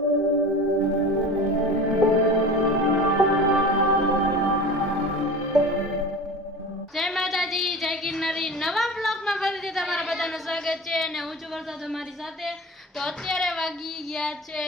જય માતાજી, જય ગિરનારી. નવા બ્લોગમાં ફરીથી તમારા બધાનું સ્વાગત છે અને હું છું વરસાદ તમારી સાથે. તો અત્યારે વાગી ગયા છે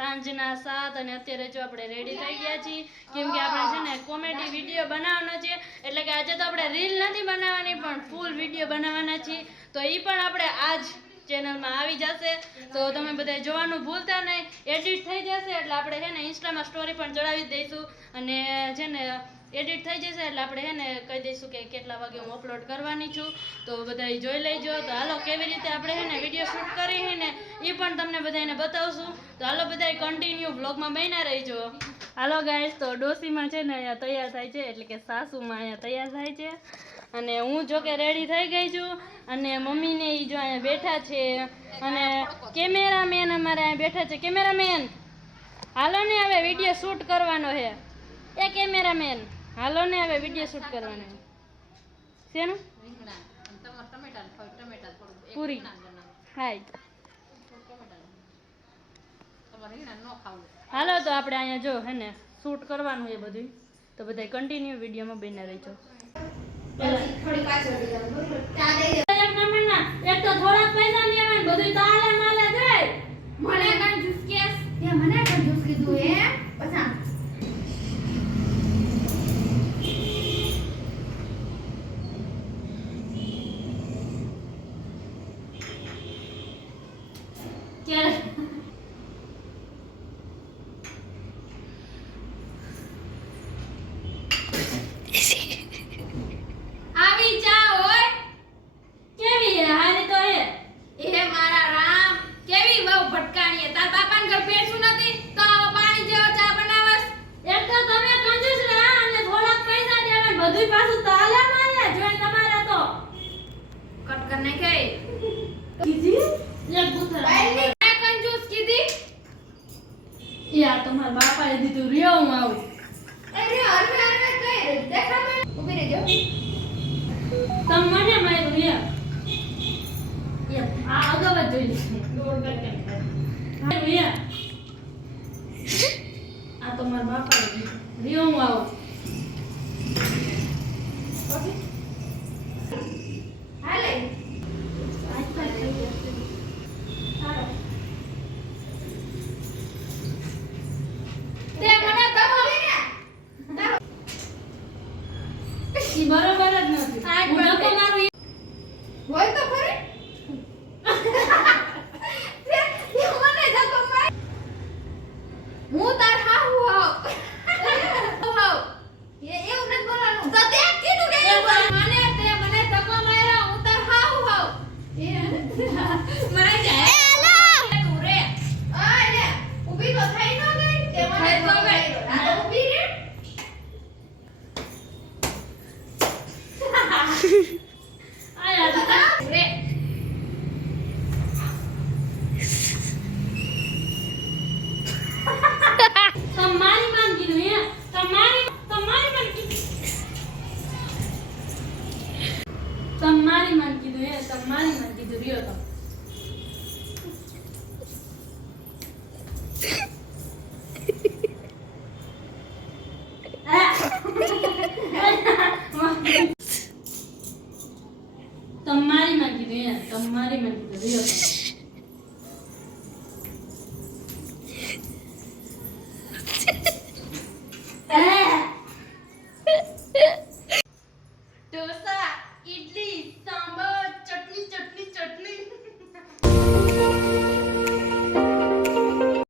સાંજના 7 અને અત્યારે જો આપણે રેડી થઈ ગયા છીએ કેમ કે આપણે છે ને કોમેડી વિડીયો બનાવવાનો છે. એટલે કે આજે તો આપણે રીલ નથી બનાવવાની પણ ફૂલ વિડીયો બનાવવાના છીએ. તો એ પણ આપણે આજ ચેનલમાં આવી જશે તો તમે બધા જોવાનું ભૂલતા નહીં. એડિટ થઈ જશે એટલે આપણે છે ને ઇન્સ્ટામાં સ્ટોરી પણ ચડાવી દઈશું અને છે ને એડિટ થઈ જશે એટલે આપણે છે ને કહી દઈશું કે કેટલા વાગે હું અપલોડ કરવાની છું. તો બધા જોઈ લેજો. તો હાલો કેવી રીતે આપણે છે ને વિડીયો શૂટ કરી ને એ પણ તમને બધાને બતાવશું. તો હાલો બધા કન્ટિન્યુ બ્લોગમાં બન્યા રહીજો. હાલો ગાઈસ, તો ડોસીમાં છે ને અહીંયા તૈયાર થાય છે એટલે કે સાસુમાં અહીંયા તૈયાર થાય છે અને હું જો કે રેડી થઈ ગઈ છું અને મમ્મીને એ જો અહીંયા બેઠા છે અને કેમેરામેન અમારે અહીંયા બેઠા છે. કેમેરામેન હાલો ને હવે વિડીયો શૂટ કરવાનો છે. એ કેમેરામેન હાલો ને હવે વિડીયો શૂટ કરવાનો છે. શેનું પૂરી હાય હાલો. તો આપણે અહીંયા જો હે ને શૂટ કરવાનું છે બધું. તો બધા કન્ટિન્યુ વિડીયોમાં બન્યા રહેજો. એક તો થોડાક પૈસા ની આવે બધું તાલે માલે જાય. મને કંજૂસ કેસ તે મને કંજૂસ કીધું હે પછા આવી જા ઓય કેવી હે હારી તો હે એ મારા રામ કેવી બહુ ભટકાણી તાર બાપાને ઘર બેસું નથી તો આવો પાણી જેવો ચા બનાવસ. એક તો તમે કંજૂસ રહ્યા અને થોડાક પૈસા દેવા બધું પાછું તાલે મારે જોઈ તમારે તો કટ કર નાખે કીધી એક બુથરા બાઈની કંજૂસ કીધી. યાર તમારા બાપાએ દીધું રહ્યો હું આવું. અરે હરમે હરમે કઈ દેખા મે ઉભી રહેજો. તમ મને માર્યું યાર. આ અગાવ જ જોઈ લીધી દોડ કરકે માર્યું યાર. આ તો મારા બાપાએ દીધું રહ્યો હું આવું. ઓકે હાલે આજ પર થઈ જશે. હાલો તે મને તમારે ઈ બરોબર જ નથી. હું ધક્કો મારું હોય તો ખરી તે મને ધક્કો માર હું તાર હાહુ હાવ હાવ એ એવું નથી બોલવાનું. તો તે કીધું કે મને તે મને ધક્કો માર્યો હું તાર હાહુ હાવ એ મારી જાય તું રે આ લે ઊભી તો થઈ ન ગઈ તે મને ધક્કો માર્યો. આ તો ઊભી રે તમારી માન કીધું હે તમારી માન કીધું રહ્યો તો તમારી માન કીધું હે તમારી માન કીધું રહ્યો તો ઢોસા ઇડલી